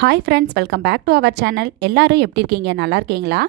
Hi friends welcome back to our channel எல்லாரும் எப்படி இருக்கீங்க? நல்லா இருக்கீங்களா?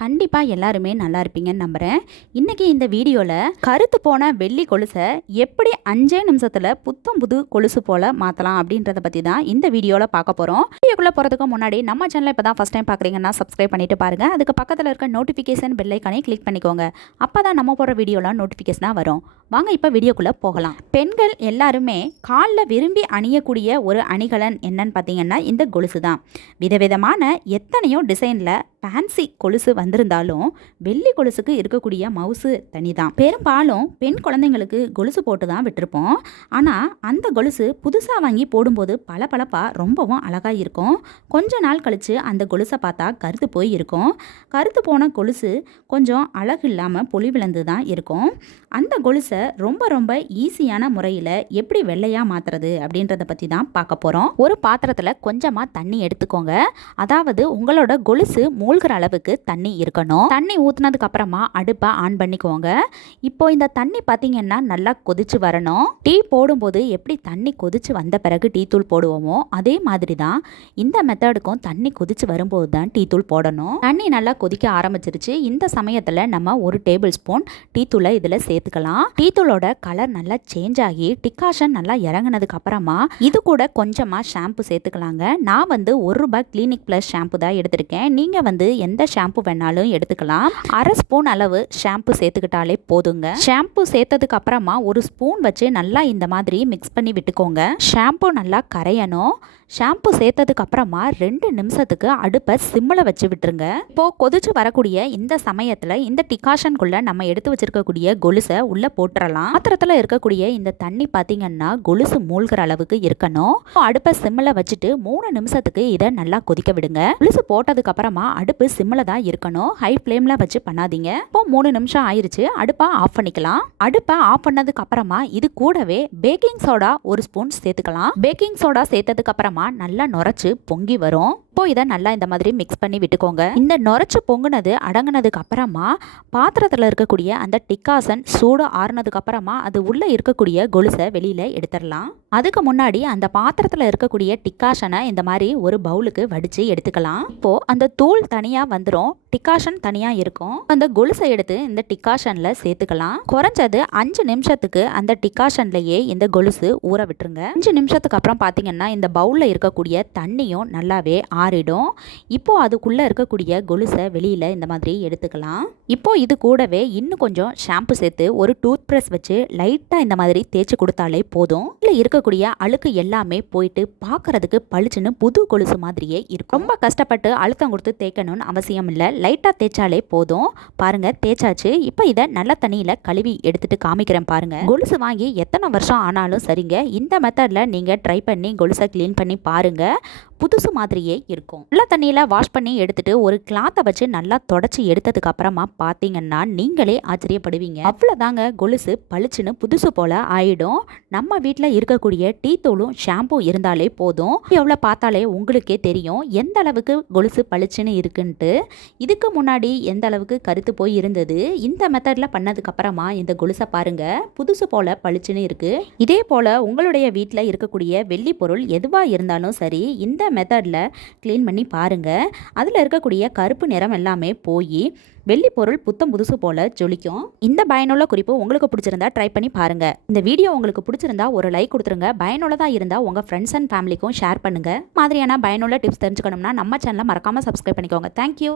கண்டிப்பாக எல்லாருமே நல்லா இருப்பீங்கன்னு நம்புகிறேன் இன்றைக்கி இந்த வீடியோவில் கருத்து போன வெள்ளி கொலுசை எப்படி அஞ்சே நிமிஷத்தில் புத்தம் புது கொலுசு போல் மாற்றலாம் அப்படின்றத பற்றி தான் இந்த வீடியோவில் பார்க்க போகிறோம் வீடியோக்குள்ளே போகிறதுக்கு முன்னாடி நம்ம சேனலை இப்போ தான் ஃபஸ்ட் டைம் பார்க்குறீங்கன்னா சப்ஸ்கிரைப் பண்ணிட்டு பாருங்கள் அதுக்கு பக்கத்தில் இருக்க நோட்டிஃபிகேஷன் பெல்லைக்கானே கிளிக் பண்ணிக்கோங்க. அப்போ தான் நம்ம போகிற வீடியோலாம் நோட்டிஃபிகேஷனாக வரும். வாங்க இப்போ வீடியோக்குள்ளே போகலாம். பெண்கள் எல்லாருமே காலில் விரும்பி அணியக்கூடிய ஒரு அணிகலன் என்னன்னு பார்த்தீங்கன்னா இந்த கொலுசு தான். விதவிதமான எத்தனையோ டிசைனில் ஃபேன்சி கொலுசு வந்திருந்தாலும் வெள்ளி கொலுசுக்கு இருக்கக்கூடிய மவுசு தனி தான் பெரும்பாலும் பெண் குழந்தைங்களுக்கு கொலுசு போட்டு தான் விட்டுருப்போம். ஆனால் அந்த கொலுசு புதுசாக வாங்கி போடும்போது பளபளப்பாக ரொம்பவும் அழகாக இருக்கும். கொஞ்ச நாள் கழித்து அந்த கொலுசை பார்த்தா கருத்து போய் இருக்கும். கருத்து போன கொலுசு கொஞ்சம் அழகு இல்லாமல் பொலிவிழந்து தான் இருக்கும். அந்த கொலுசை ரொம்ப ரொம்ப ஈஸியான முறையில் எப்படி வெள்ளையாக மாற்றுறது அப்படின்றத பற்றி தான் பார்க்க போகிறோம் ஒரு பாத்திரத்தில் கொஞ்சமாக தண்ணி எடுத்துக்கோங்க. அதாவது உங்களோட கொலுசு மூழ்கிற அளவுக்கு தண்ணி இருக்கணும். தண்ணி ஊற்றுனதுக்கு அப்புறமா அடுப்பை ஆன் பண்ணிக்கோங்க. இப்போ இந்த தண்ணி பார்த்தீங்கன்னா நல்லா கொதிச்சு வரணும். டீ போடும்போது எப்படி தண்ணி கொதிச்சு வந்த பிறகு டீ தூள் போடுவோமோ அதே மாதிரி தான் இந்த மெத்தடுக்கும் தண்ணி கொதிச்சு வரும்போது தான் டீ தூள் போடணும். தண்ணி நல்லா கொதிக்க ஆரம்பிச்சிருச்சு. இந்த சமயத்தில் நம்ம ஒரு டேபிள் ஸ்பூன் டீ தூளை இதில் சேர்த்துக்கலாம். டீ தூளோட கலர் நல்லா சேஞ்ச் ஆகி டிகாஷன் நல்லா இறங்கினதுக்கு அப்புறமா இது கூட கொஞ்சமாக ஷாம்பு சேர்த்துக்கலாங்க. நான் வந்து ஒரு ரூபாய் கிளினிக் ப்ளஸ் ஷாம்பு தான் எடுத்திருக்கேன். நீங்கள் வந்து எந்த ஷாம்பு வேணாலும் எடுத்துக்கலாம். அரை ஸ்பூன் அளவு ஷாம்பு சேர்த்துக்கிட்டாலே போதுங்க. ஷாம்பு சேர்த்ததுக்கு அப்புறமா ஒரு ஸ்பூன் வச்சு நல்லா இந்த மாதிரி மிக்ஸ் பண்ணி விட்டுக்கோங்க. ஷாம்பு நல்லா கரையணும். ஷாம்பு சேர்த்ததுக்கு அப்புறமா ரெண்டு நிமிஷத்துக்கு அடுப்பை சிம்மில் வச்சு விட்டுருங்க. இப்போ கொதிச்சு வரக்கூடிய இந்த சமயத்தில் இந்த டிகாஷனுக்குள்ளே நம்ம எடுத்து வச்சிருக்கக்கூடிய கொலுசை உள்ளே போட்டுறலாம். பாத்திரத்தில் இருக்கக்கூடிய இந்த தண்ணி பார்த்தீங்கன்னா கொலுசு மூழ்கிற அளவுக்கு இருக்கணும். இப்போ அடுப்பை சிம்மில் வச்சுட்டு மூணு நிமிஷத்துக்கு இதை நல்லா கொதிக்க விடுங்க. கொலுசு போட்டதுக்கு அப்புறமா அடுப்பு சிம்மில் தான் இருக்கணும். ஹை ஃப்ளேமில் வச்சு பண்ணாதீங்க. இப்போ மூணு நிமிஷம் ஆயிருச்சு. அடுப்பை ஆஃப் பண்ணிக்கலாம். அடுப்பை ஆஃப் பண்ணதுக்கு அப்புறமா இது கூடவே பேக்கிங் சோடா ஒரு ஸ்பூன் சேர்த்துக்கலாம். பேக்கிங் சோடா சேர்த்ததுக்கு அப்புறமா நல்லா நுரைச்சு பொங்கி வரும். இப்போ இதை நல்லா இந்த மாதிரி மிக்ஸ் பண்ணி விட்டுக்கோங்க. இந்த நுரைச்சு பொங்குனது அடங்கினதுக்கு அப்புறமா பாத்திரத்தில் இருக்கக்கூடிய அந்த டிக்காசன் சூடு ஆறுனதுக்கு அப்புறமா அது உள்ளே இருக்கக்கூடிய கொலுசை வெளியில் எடுத்துடலாம். அதுக்கு முன்னாடி அந்த பாத்திரத்தில் இருக்கக்கூடிய டிக்காஷனை இந்த மாதிரி ஒரு பவுலுக்கு வடித்து எடுத்துக்கலாம். இப்போது அந்த தூள் தனியாக வந்துடும் டிக்காஷன் தனியாக இருக்கும். அந்த கொலுசை எடுத்து இந்த டிக்காஷனில் சேர்த்துக்கலாம். குறைஞ்சது அஞ்சு நிமிஷத்துக்கு அந்த டிக்காஷன்லேயே இந்த கொலுசு ஊற விட்டுருங்க. அஞ்சு நிமிஷத்துக்கு அப்புறம் பார்த்தீங்கன்னா இந்த பவுலில் இருக்கக்கூடிய தண்ணியும் நல்லாவே மாறிடும். இப்போது அதுக்குள்ளே இருக்கக்கூடிய கொலுசை வெளியில் இந்த மாதிரி எடுத்துக்கலாம். இப்போது இது கூடவே இன்னும் கொஞ்சம் ஷாம்பு சேர்த்து ஒரு டூத் ப்ரஷ் வச்சு லைட்டாக இந்த மாதிரி தேய்ச்சி கொடுத்தாலே போதும். வீட்டில் இருக்கக்கூடிய அழுக்கு எல்லாமே போயிட்டு பார்க்கறதுக்கு பளிச்சுன்னு புது கொலுசு மாதிரியே இருக்கும். ரொம்ப கஷ்டப்பட்டு அழுத்தம் கொடுத்து தேய்க்கணும்னு அவசியம் இல்லை. லைட்டாக தேய்ச்சாலே போதும். பாருங்க தேய்ச்சாச்சு. இப்போ இதை நல்ல தண்ணியில் கழுவி எடுத்துட்டு காமிக்கிறேன் பாருங்க. கொலுசு வாங்கி எத்தனை வருஷம் ஆனாலும் சரிங்க. இந்த மெத்தடில் நீங்கள் ட்ரை பண்ணி கொலுசை க்ளீன் பண்ணி பாருங்க. புதுசு மாதிரியே இருக்கும். நல்ல தண்ணியில் வாஷ் பண்ணி எடுத்துட்டு ஒரு கிளாத்தை வச்சு நல்லா தொடச்சி எடுத்ததுக்கு அப்புறமா பார்த்தீங்கன்னா நீங்களே ஆச்சரியப்படுவீங்க. அவ்வளோதாங்க கொலுசு பளிச்சுன்னு புதுசு போல ஆயிடும். நம்ம வீட்டில் இருக்கக்கூடிய டீ தூளும் ஷாம்பு இருந்தாலே போதும். எவ்வளோ பார்த்தாலே உங்களுக்கே தெரியும். எந்த அளவுக்கு கொலுசு பளிச்சுன்னு இருக்குன்ட்டு. இதுக்கு முன்னாடி எந்த அளவுக்கு கருத்து போய் இருந்தது. இந்த மெத்தடில் பண்ணதுக்கப்புறமா இந்த கொலுசை பாருங்கள் புதுசு போல் பளிச்சுன்னு இருக்குது இதே போல் உங்களுடைய வீட்டில் இருக்கக்கூடிய வெள்ளி பொருள் எதுவாக இருந்தாலும் சரி இந்த மெத்தடில் க்ளீன் பண்ணி பாருங்க. அதில் இருக்கக்கூடிய கருப்பு நிறம் எல்லாமே போய் வெள்ளி பொருள் புத்தம் புதுசு போல ஜொலிக்கும். இந்த பயனுள்ள குறிப்பு உங்களுக்கு பிடிச்சிருந்தா ட்ரை பண்ணி பாருங்க. இந்த வீடியோ உங்களுக்கு பிடிச்சிருந்தா ஒரு லைக் கொடுத்துருங்க. பயனுள்ளதாக இருந்தால் உங்கள் ஃப்ரெண்ட்ஸ் அண்ட் ஃபேமிலிக்கும் ஷேர் பண்ணுங்க. மாதிரியான பயனுள்ள டிப்ஸ் தெரிஞ்சுக்கணும்னா நம்ம சேனலை மறக்காம சப்ஸ்கிரைப் பண்ணிக்கோங்க. தேங்க்யூ